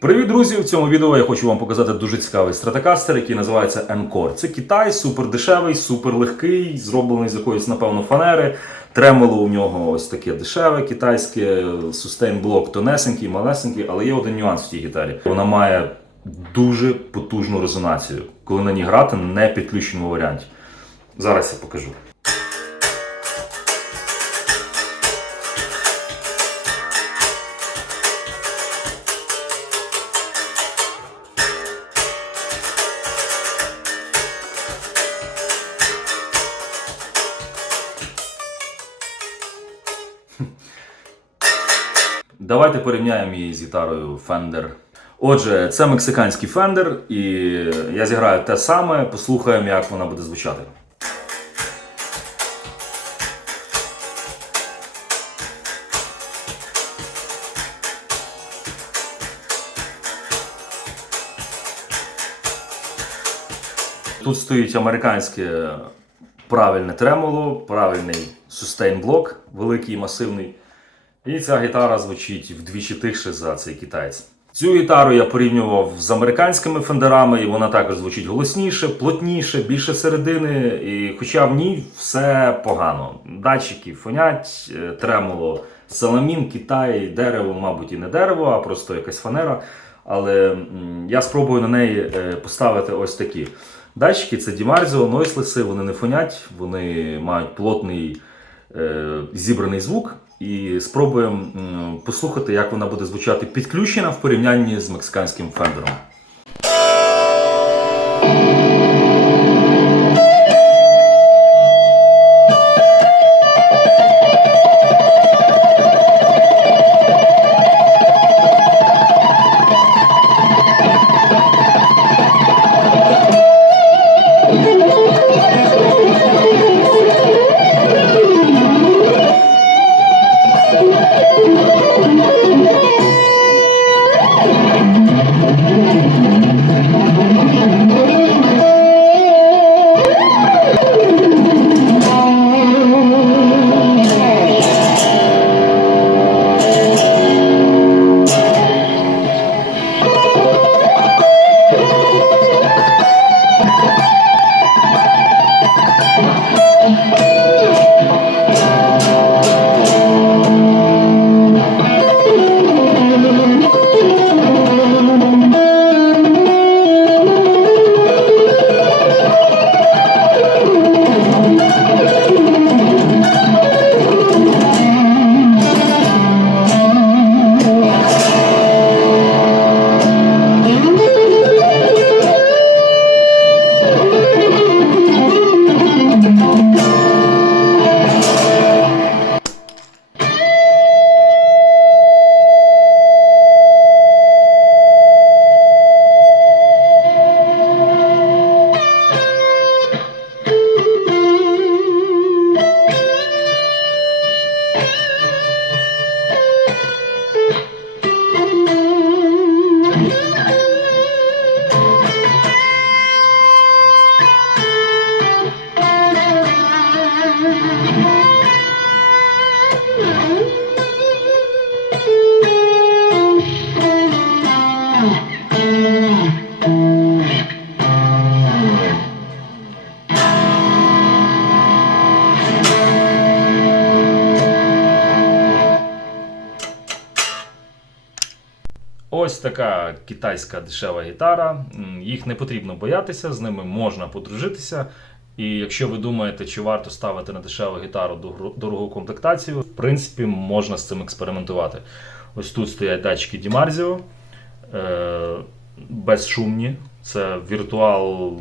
Привіт, друзі! В цьому відео я хочу вам показати дуже цікавий стратокастер, який називається Encore. Це Китай, супер дешевий, супер легкий, зроблений з якоїсь, напевно, фанери. Тремоло у нього ось таке дешеве, китайське, сустейн блок тонесенький, малесенький, але є один нюанс в тій гітарі. Вона має дуже потужну резонацію, коли на ній грати не підключеному варіанті. Зараз я покажу. Давайте порівняємо її з гітарою Fender. Отже, це мексиканський Fender, і я зіграю те саме, послухаємо, як вона буде звучати. Тут стоїть американське правильне тремоло, правильний сустейн блок, великий, масивний. І ця гітара звучить вдвічі тихше за цей китайць. Цю гітару я порівнював з американськими фендерами, і вона також звучить голосніше, плотніше, більше середини. І хоча в ній все погано. Датчики фонять, е, тремоло, саламін, Китай, дерево, мабуть, і не дерево, а просто якась фанера. Але я спробую на неї е, поставити ось такі. Датчики це Дімарзіо, нойслеси, вони не фонять, вони мають плотний е, зібраний звук. І спробуємо послухати, як вона буде звучати підключена в порівнянні з мексиканським фендером. Ось така китайська дешева гітара. Їх не потрібно боятися, з ними можна подружитися. І якщо ви думаєте, чи варто ставити на дешеву гітару дорогу- комплектацію, в принципі, можна з цим експериментувати. Ось тут стоять датчики Дімарзіо, е, безшумні. Це Virtual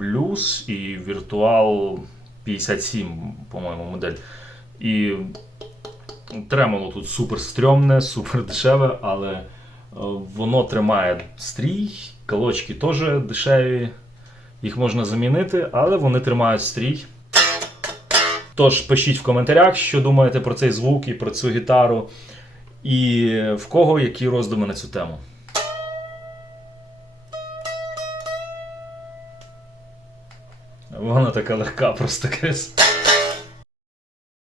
Blues і Virtual 57, по-моєму, модель. І Тремоло тут супер стрьомне, супер дешеве, але воно тримає стрій, колочки теж дешеві, їх можна замінити, але вони тримають стрій. Тож пишіть в коментарях, що думаєте про цей звук і про цю гітару, і в кого які роздуми на цю тему. Вона така легка, просто крес.